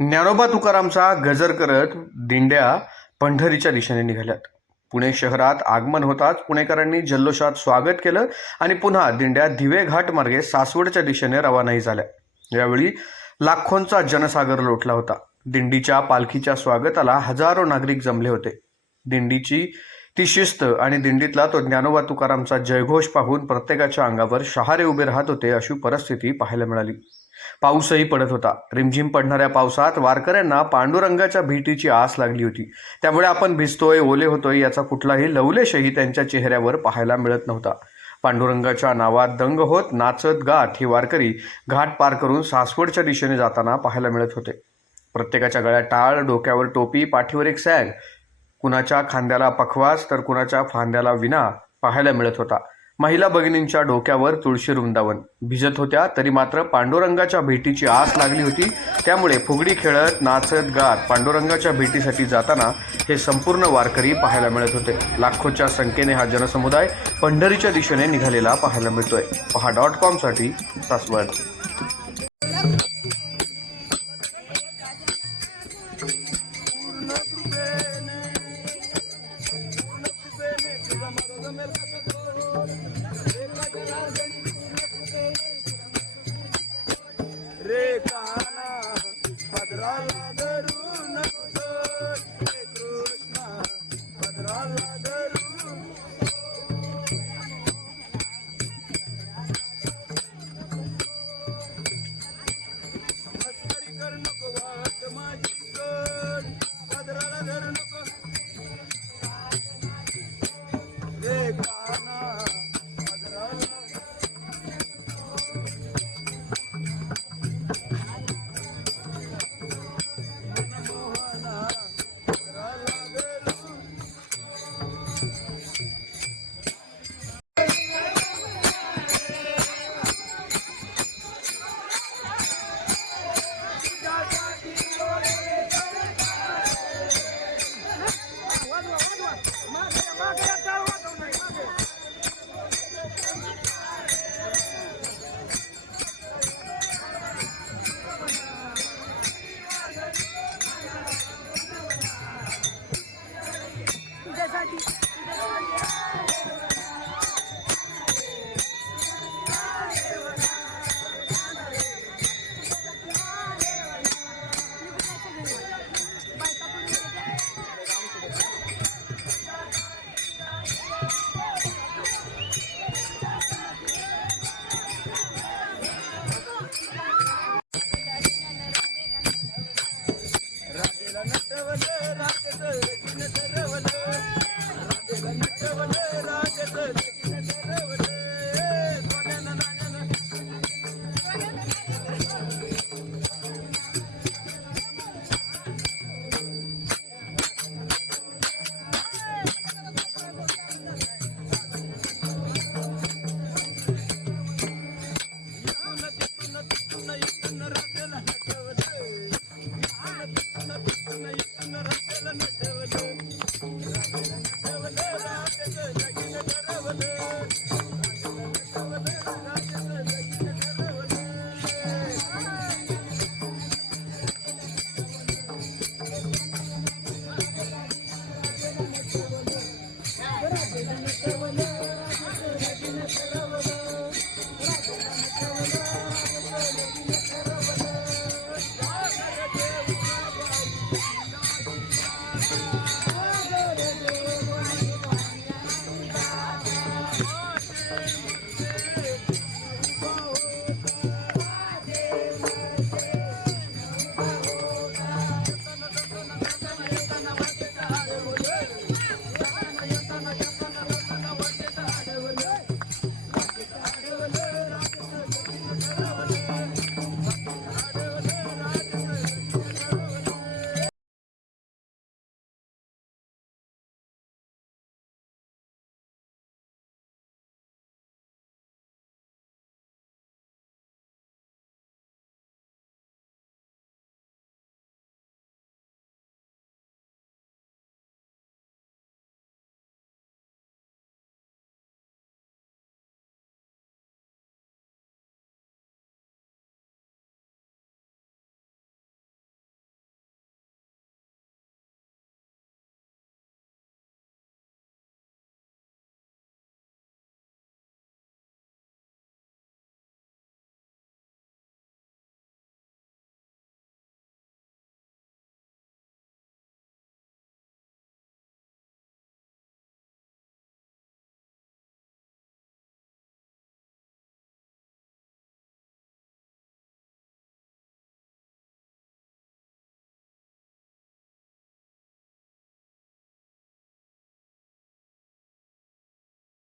ज्ञानोबा तुकारामचा गजर करत दिंड्या पंढरीच्या दिशेने निघाल्यात. पुणे शहरात आगमन होताच पुणेकरांनी जल्लोषात स्वागत केलं आणि पुन्हा दिंड्या दिवे घाट मार्गे सासवडच्या दिशेने रवानाही झाल्या. यावेळी लाखोंचा जनसागर लोटला होता. दिंडीच्या पालखीच्या स्वागताला हजारो नागरिक जमले होते. दिंडीची ती शिस्त आणि दिंडीतला तो ज्ञानोबा तुकारामचा जयघोष पाहून प्रत्येकाच्या अंगावर शहारे उभे राहत होते अशी परिस्थिती पाहायला मिळाली. पाऊसही पडत होता. रिमझिम पडणाऱ्या पावसात वारकऱ्यांना पांडुरंगाच्या भेटीची आस लागली होती. त्यामुळे आपण भिजतोय ओले होतोय याचा कुठलाही लवलेशही त्यांच्या चेहऱ्यावर पाहायला मिळत नव्हता. पांडुरंगाच्या नावात दंग होत नाचत गात हे वारकरी घाट पार करून सासवडच्या दिशेने जाताना पाहायला मिळत होते. प्रत्येकाच्या गळ्यात टाळ डोक्यावर टोपी पाठीवर एक सॅग. कुणाच्या खांद्याला पखवास तर कुणाच्या फांद्याला विना पाहायला मिळत होता. महिला भगिनींच्या डोक्यावर तुळशी वृंदावन. भिजत होत्या तरी मात्र पांडुरंगाच्या भेटीची आस लागली होती. त्यामुळे फुगडी खेळत नाचत गात पांडुरंगाच्या भेटीसाठी जाताना हे संपूर्ण वारकरी पाहायला मिळत होते. लाखोच्या संख्येने हा जनसमुदाय पंढरीच्या दिशेने निघालेला पाहायला मिळतोय. पहा डॉट कॉमसाठी सासवड. रे काना भद्राला धरून रे कृष्णा भद्राला धरून मस्करी कर नको वाट माझी कर भद्राला धर नको I'm